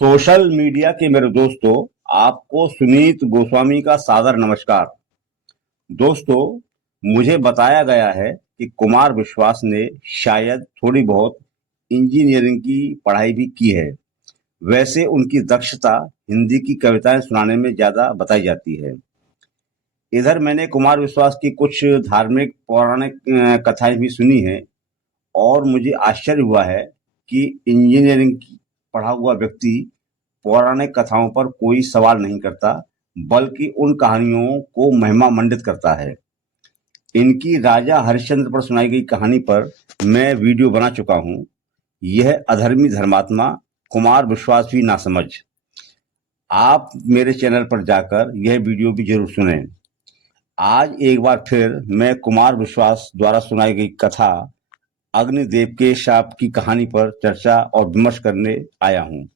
Social media के मेरे दोस्तों, आपको सुनीत गोस्वामी का सादर नमस्कार। दोस्तों, मुझे बताया गया है कि कुमार विश्वास ने शायद थोड़ी बहुत इंजीनियरिंग की पढ़ाई भी की है। वैसे उनकी दक्षता हिंदी की कविताएं सुनाने में ज्यादा बताई जाती है। इधर मैंने कुमार विश्वास की कुछ धार्मिक पौराणिक कथाएं भी सुनी है और मुझे आश्चर्य हुआ है कि इंजीनियरिंग पढ़ा हुआ व्यक्ति पौराणिक कथाओं पर कोई सवाल नहीं करता, बल्कि उन कहानियों को महिमा मंडित करता है। इनकी राजा हरिश्चंद्र पर सुनाई गई कहानी पर मैं वीडियो बना चुका हूँ। यह अधर्मी धर्मात्मा कुमार विश्वास भी ना समझ। आप मेरे चैनल पर जाकर यह वीडियो भी जरूर सुनें। आज एक बार फिर मैं कुमार विश्वास द्वारा सुनाई गई कथा अग्निदेव के शाप की कहानी पर चर्चा और विमर्श करने आया हूँ।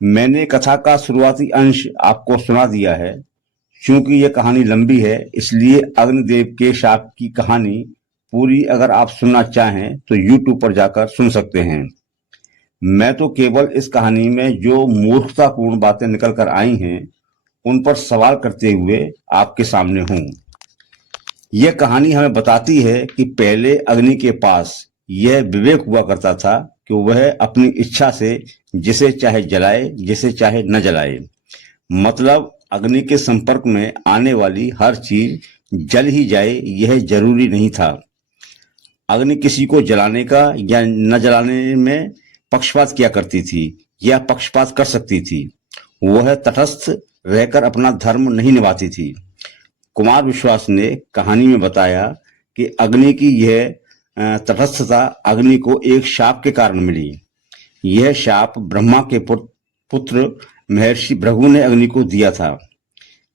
मैंने कथा का शुरुआती अंश आपको सुना दिया है। चूंकि यह कहानी लंबी है, इसलिए अग्निदेव के शाप की कहानी पूरी अगर आप सुनना चाहें तो YouTube पर जाकर सुन सकते हैं। मैं तो केवल इस कहानी में जो मूर्खतापूर्ण बातें निकल कर आई हैं, उन पर सवाल करते हुए आपके सामने हूं। यह कहानी हमें बताती है कि पहले अग्नि के पास यह विवेक हुआ करता था कि वह अपनी इच्छा से जिसे चाहे जलाए, जिसे चाहे न जलाए। मतलब अग्नि के संपर्क में आने वाली हर चीज जल ही जाए, यह जरूरी नहीं था। अग्नि किसी को जलाने का या न जलाने में पक्षपात किया करती थी या पक्षपात कर सकती थी। वह तटस्थ रहकर अपना धर्म नहीं निभाती थी। कुमार विश्वास ने कहानी में बताया कि अग्नि की यह तटस्थता अग्नि को एक शाप के कारण मिली। यह शाप ब्रह्मा के पुत्र महर्षि भृगु ने अग्नि को दिया था।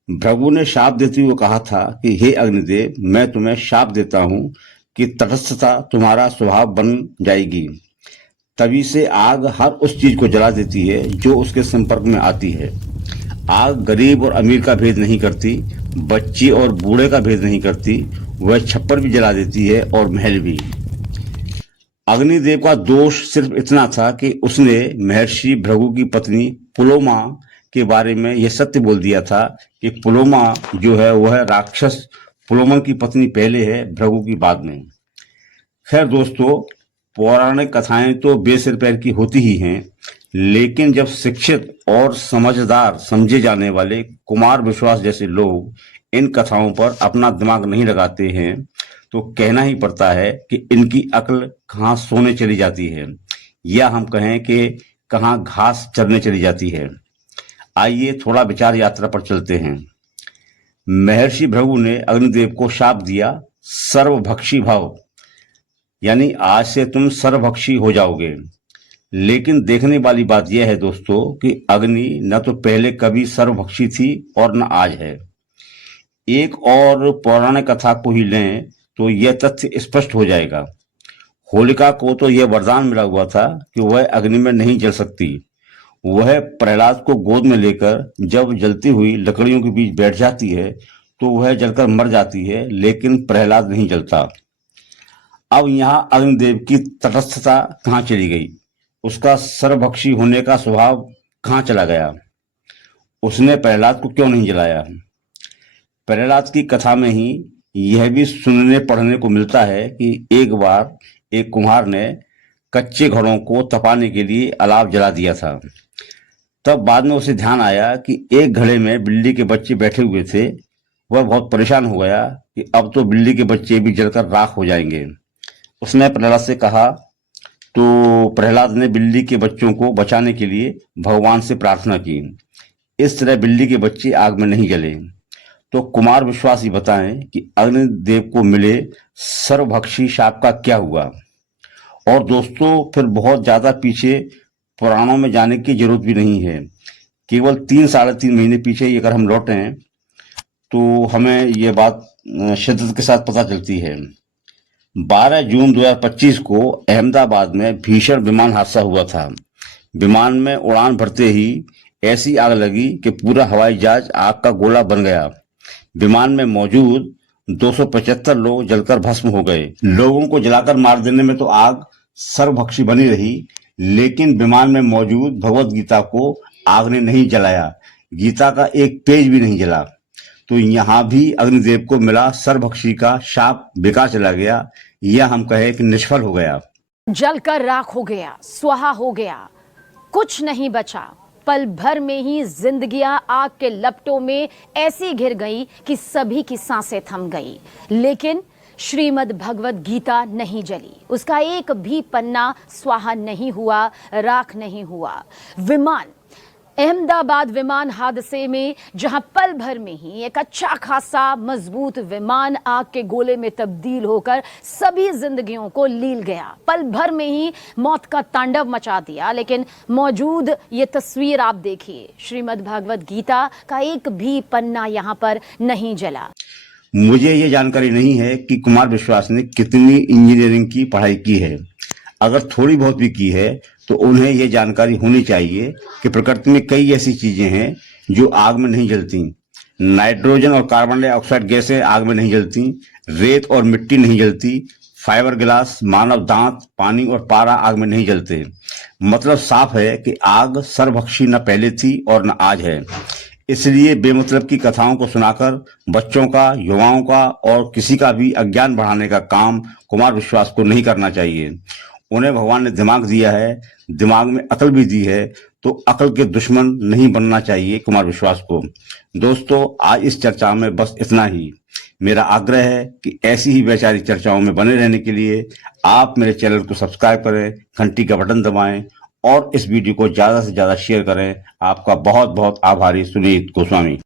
भृगु ने शाप देते हुए कहा था कि हे अग्निदेव, मैं तुम्हें शाप देता हूं कि तटस्थता तुम्हारा स्वभाव बन जाएगी। तभी से आग हर उस चीज को जला देती है जो उसके संपर्क में आती है। आग गरीब और अमीर का भेद नहीं करती, बच्चे और बूढ़े का भेद नहीं करती। वह छप्पर भी जला देती है और महल भी। अग्निदेव का दोष सिर्फ इतना था कि उसने महर्षि भृगु की पत्नी पुलोमा के बारे में यह सत्य बोल दिया था कि पुलोमा जो है वह राक्षस पुलोमन की पत्नी पहले है, भृगु की बाद में। खैर दोस्तों, पौराणिक कथाएं तो बेसिर पैर की होती ही हैं, लेकिन जब शिक्षित और समझदार समझे जाने वाले कुमार विश्वास जैसे लोग इन कथाओं पर अपना दिमाग नहीं लगाते हैं, तो कहना ही पड़ता है कि इनकी अक्ल कहाँ सोने चली जाती है, या हम कहें कि कहाँ घास चरने चली जाती है। आइए थोड़ा विचार यात्रा पर चलते हैं। महर्षि भृगु ने अग्निदेव को शाप दिया, सर्वभक्षी भव, यानी आज से तुम सर्वभक्षी हो जाओगे। लेकिन देखने वाली बात यह है दोस्तों कि अग्नि न तो पहले कभी सर्वभक्षी थी और न आज है। एक और पौराणिक कथा को ही लें तो यह तथ्य स्पष्ट हो जाएगा। होलिका को तो यह वरदान मिला हुआ था कि वह अग्नि में नहीं जल सकती। वह प्रहलाद को गोद में लेकर जब जलती हुई लकड़ियों के बीच बैठ जाती है तो वह जलकर मर जाती है, लेकिन प्रहलाद नहीं जलता। अब यहाँ अग्निदेव की तटस्थता कहाँ चली गई? उसका सर्वभक्षी होने का स्वभाव कहाँ चला गया? उसने प्रहलाद को क्यों नहीं जलाया? प्रहलाद की कथा में ही यह भी सुनने पढ़ने को मिलता है कि एक बार एक कुम्हार ने कच्चे घड़ों को तपाने के लिए अलाव जला दिया था। तब बाद में उसे ध्यान आया कि एक घड़े में बिल्ली के बच्चे बैठे हुए थे। वह बहुत परेशान हो गया कि अब तो बिल्ली के बच्चे भी जलकर राख हो जाएंगे। उसने प्रहलाद से कहा, तो प्रहलाद ने बिल्ली के बच्चों को बचाने के लिए भगवान से प्रार्थना की। इस तरह बिल्ली के बच्चे आग में नहीं जले। तो कुमार विश्वास ही बताएं कि अग्निदेव को मिले सर्वभक्षी शाप का क्या हुआ। और दोस्तों, फिर बहुत ज्यादा पीछे पुराणों में जाने की जरूरत भी नहीं है। केवल 3-3.5 महीने पीछे अगर हम लौटें तो हमें ये बात शिद्दत के साथ पता चलती है। 12 जून 2025 को अहमदाबाद में भीषण विमान हादसा हुआ था। विमान में उड़ान भरते ही ऐसी आग लगी कि पूरा हवाई जहाज आग का गोला बन गया। विमान में मौजूद 275 लोग जलकर भस्म हो गए। लोगों को जलाकर मार देने में तो आग सर्वभक्षी बनी रही, लेकिन विमान में मौजूद भगवत गीता को आग ने नहीं जलाया। गीता का एक पेज भी नहीं जला। तो यहाँ भी अग्निदेव को मिला सर्वभक्षी का शाप बेकार चला गया, यह हम कहे कि निष्फल हो गया। जलकर राख हो गया, स्वाहा हो गया, कुछ नहीं बचा। पल भर में ही जिंदगियां आग के लपटों में ऐसी घिर गई कि सभी की सांसें थम गई। लेकिन श्रीमद् भगवत गीता नहीं जली, उसका एक भी पन्ना स्वाहा नहीं हुआ, राख नहीं हुआ। विमान, अहमदाबाद विमान हादसे में जहां पल भर में ही एक अच्छा खासा मजबूत विमान आग के गोले में तब्दील होकर सभी जिंदगियों को लील गया, पल भर में ही मौत का तांडव मचा दिया। लेकिन मौजूद ये तस्वीर आप देखिए, श्रीमद् भगवत गीता का एक भी पन्ना यहां पर नहीं जला। मुझे ये जानकारी नहीं है कि कुमार विश्वास ने कितनी इंजीनियरिंग की पढ़ाई की है। अगर थोड़ी बहुत भी की है तो उन्हें यह जानकारी होनी चाहिए कि प्रकृति में कई ऐसी चीजें हैं जो आग में नहीं जलती। नाइट्रोजन और कार्बन डाइऑक्साइड गैसें आग में नहीं जलती, रेत और मिट्टी नहीं जलती, फाइबर ग्लास, मानव दांत, पानी और पारा आग में नहीं जलते। मतलब साफ है कि आग सर्वभक्षी न पहले थी और न आज है। इसलिए बेमतलब की कथाओं को सुनाकर बच्चों का, युवाओं का और किसी का भी अज्ञान बढ़ाने का काम कुमार विश्वास को नहीं करना चाहिए। उन्हें भगवान ने दिमाग दिया है, दिमाग में अकल भी दी है, तो अकल के दुश्मन नहीं बनना चाहिए कुमार विश्वास को। दोस्तों, आज इस चर्चा में बस इतना ही। मेरा आग्रह है कि ऐसी ही वैचारिक चर्चाओं में बने रहने के लिए आप मेरे चैनल को सब्सक्राइब करें, घंटी का बटन दबाएं और इस वीडियो को ज्यादा से ज्यादा शेयर करें। आपका बहुत बहुत आभारी, सुनीत गोस्वामी।